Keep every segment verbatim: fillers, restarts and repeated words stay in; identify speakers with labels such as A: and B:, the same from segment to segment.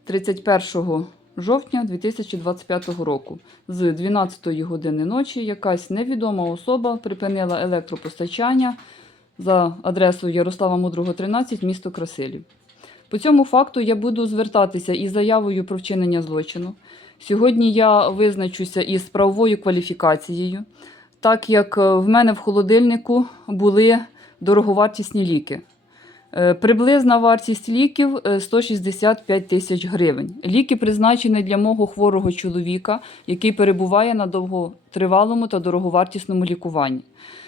A: тридцять першого жовтня дві тисячі двадцять п'ятого року. З дванадцятої години ночі якась невідома особа припинила електропостачання за адресою Ярослава Мудрого, тринадцять, місто Красилів. По цьому факту я буду звертатися із заявою про вчинення злочину. Сьогодні я визначуся із правовою кваліфікацією, так як в мене в холодильнику були дороговартісні ліки. Приблизна вартість ліків – сто шістдесят п'ять тисяч гривень. Ліки призначені для мого хворого чоловіка, який перебуває на довготривалому та дороговартісному лікуванні.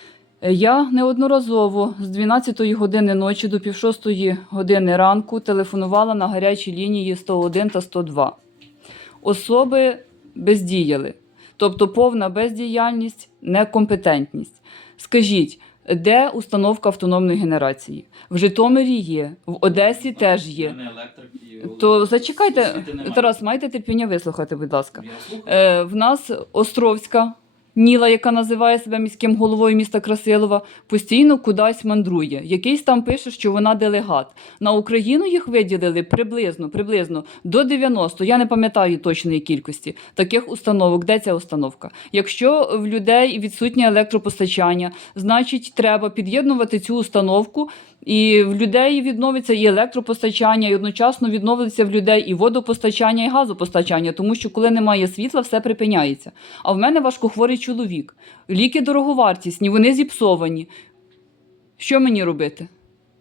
A: Я неодноразово з дванадцятої години ночі до пів шостої години ранку телефонувала на гарячі лінії сто один та сто два. Особи бездіяли, тобто повна бездіяльність, некомпетентність. Скажіть, де установка автономної генерації? В Житомирі є, в Одесі теж є. То зачекайте, Тарас, майте терпіння вислухати, будь ласка. Е, в нас Островська Ніла, яка називає себе міським головою міста Красилова, постійно кудись мандрує. Якийсь там пише, що вона делегат. На Україну їх виділили приблизно, приблизно до дев'яноста, я не пам'ятаю точної кількості таких установок. Де ця установка? Якщо в людей відсутнє електропостачання, значить треба під'єднувати цю установку, і в людей відновиться і електропостачання, і одночасно відновиться в людей і водопостачання, і газопостачання, тому що коли немає світла, все припиняється. А в мене важкохворий чоловік. Ліки дороговартісні, вони зіпсовані. Що мені робити?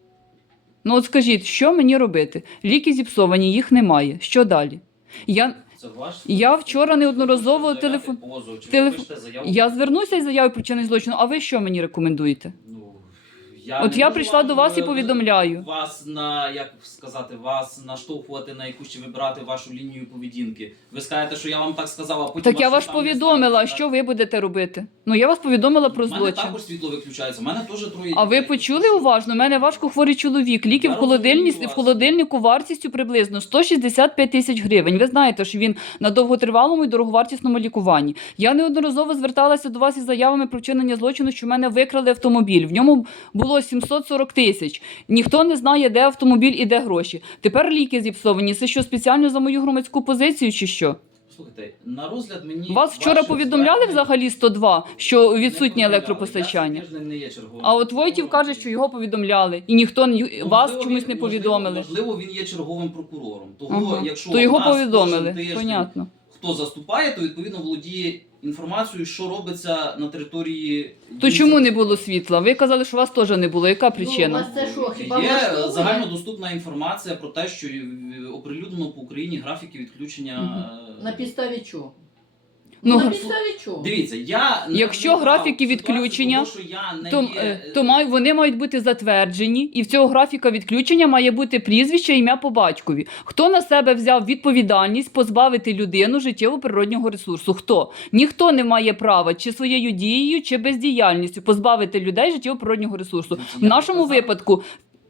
A: Ну от скажіть, що мені робити? Ліки зіпсовані, їх немає. Що далі? Я... Я вчора неодноразово телефон... Телеф... Я звернуся із заявою про вчинення злочину, а ви що мені рекомендуєте?
B: Я
A: От я прийшла до вас і повідомляю.
B: Вас на, як сказати, вас наштовхувати на якусь чи вибирати вашу лінію поведінки. Ви скажете, що я вам так сказала, а потім...
A: Так я вас повідомила, а що ви будете робити? Ну, я вас повідомила про злочин. У
B: мене також світло виключається, у мене теж троє...
A: А ви почули уважно? У мене важко хворий чоловік. Ліки в, холодильні... в холодильнику вартістю приблизно сто шістдесят п'ять тисяч гривень. Ви знаєте, що він на довготривалому і дороговартісному лікуванні. Я неодноразово зверталася до вас із заявами про вчинення злочину, що в мене викрали автомобіль. В ньому було сімсот сорок тисяч. Ніхто не знає, де автомобіль і де гроші. Тепер ліки зіпсовані. Це що, спеціально за мою громадську позицію чи що?
B: Слухайте, на розгляд мені...
A: Вас вчора повідомляли взагалі сто два, що відсутнє електропостачання? А от Войтів каже, що його повідомляли. І ніхто вас
B: можливо,
A: чомусь не
B: він,
A: повідомили.
B: Можливо, можливо, він є черговим прокурором. Того,
A: ага.
B: якщо
A: То його
B: нас
A: повідомили,
B: тиждень,
A: понятно.
B: Хто заступає, то відповідно володіє інформацією, що робиться на території...
A: То чому не було світла? Ви казали, що у вас теж не було. Яка причина?
C: Ну, у вас це що, хіба
B: є
C: влаштовує?
B: загальнодоступна інформація про те, що оприлюднено по Україні графіки відключення...
C: Угу. На підставі чого?
A: Ну,
C: на підставі чого?
B: Дивіться, я...
A: Якщо графіки відключення,
B: того, я
A: то,
B: є...
A: то маю, вони мають бути затверджені, і в цього графіка відключення має бути прізвище, ім'я по батькові. Хто на себе взяв відповідальність позбавити людину життєво-природнього ресурсу? Хто? Ніхто не має права чи своєю дією, чи бездіяльністю позбавити людей життєво-природнього ресурсу. В нашому випадку...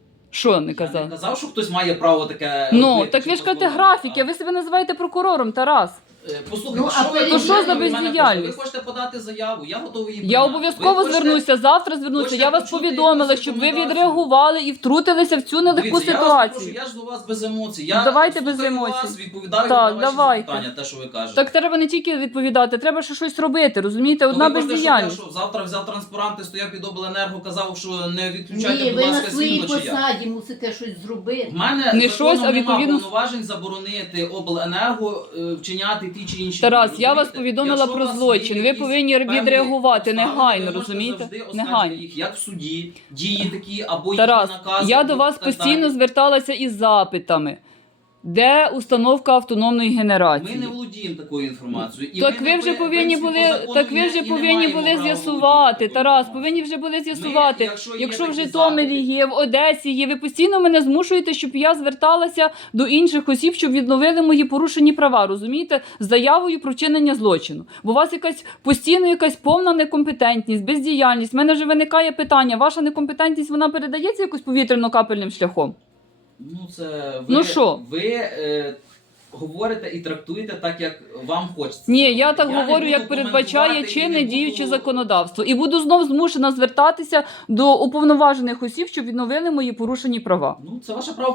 A: Що не казав?
B: Я не казав, що хтось має право таке...
A: Ну,
B: робити,
A: так ви ж кажете
B: позбавляти.
A: графіки, ви себе називаєте прокурором, Тарас.
B: Послухайте,
C: Ну,
B: що
C: а
B: ви
C: то що
A: за
B: ви мене
A: бездіяльність?
B: хочете? Ви хочете подати заяву, я готовий її
A: Я
B: прийняти.
A: обов'язково
B: Ви хочете-
A: звернуся, завтра звернуся.
B: хочете
A: Я вас
B: почути
A: повідомила,
B: якусь
A: щоб ви
B: рекомендацію?
A: відреагували і втрутилися в цю нелегку
B: Дивіться, я вас
A: ситуацію.
B: прошу, я ж до вас без емоцій. Я
A: Давайте без
B: слухаю
A: емоцій.
B: вас, відповідаю
A: Так,
B: на ваші
A: давайте.
B: запитання, те, що ви кажете.
A: Так треба не тільки відповідати, треба ще щось робити, розумієте?
B: То
A: Одна
B: ви хочете, щоб
A: бездіяльність.
B: я що, завтра взяв транспаранти, стояв під обленерго, казав, що не відключайте,
C: Ні,
B: будь
C: ви на
B: ласка,
C: своїй
B: світло, чи як?
C: посаді мусите щось зробити.
B: В мене
A: Не
B: законом
A: щось, а
B: нема
A: відповідно-
B: повноважень заборонити обленерго е, вчиняти ті чи інші.
A: Тарас,
B: дії,
A: я вас
B: розумієте?
A: повідомила
B: Якщо
A: про
B: у вас
A: злочин,
B: є
A: ви
B: якісь
A: повинні
B: певні
A: відреагувати
B: обставини,
A: негайно,
B: ви можете
A: розумієте?
B: завжди оскаржити
A: Негайно.
B: їх, як в суді, дії такі, або
A: Тарас,
B: їхні накази.
A: я до
B: або
A: вас
B: так
A: постійно
B: далі.
A: зверталася із запитами. Де установка автономної
B: Ми
A: генерації?
B: не володіємо такою інформацією. І
A: Так
B: ми,
A: ви вже
B: в
A: повинні
B: принципі,
A: були,
B: по закону
A: так ви
B: не-
A: вже
B: і не
A: повинні
B: маємо
A: були
B: права
A: з'ясувати,
B: володіти такою
A: Тарас,
B: інформацією.
A: повинні вже були з'ясувати.
B: якщо є
A: Якщо в
B: такі
A: Житомирі
B: запити-
A: є, в Одесі є, ви постійно мене змушуєте, щоб я зверталася до інших осіб, щоб відновили мої порушені права, розумієте, з заявою про вчинення злочину. Бо у вас якась постійно якась повна некомпетентність, бездіяльність. У мене вже виникає питання, ваша некомпетентність, вона передається якось повітряно-капельним шляхом?
B: Ну, це ви,
A: Ну, що?
B: ви е, говорите і трактуєте так, як вам хочеться.
A: Ні, я так
B: не
A: говорю,
B: буду
A: як передбачає
B: коментувати і
A: чинне
B: не
A: діюче
B: буду-
A: законодавство. І буду знов змушена звертатися до уповноважених осіб, щоб відновили мої порушені права.
B: Ну, це ваше право.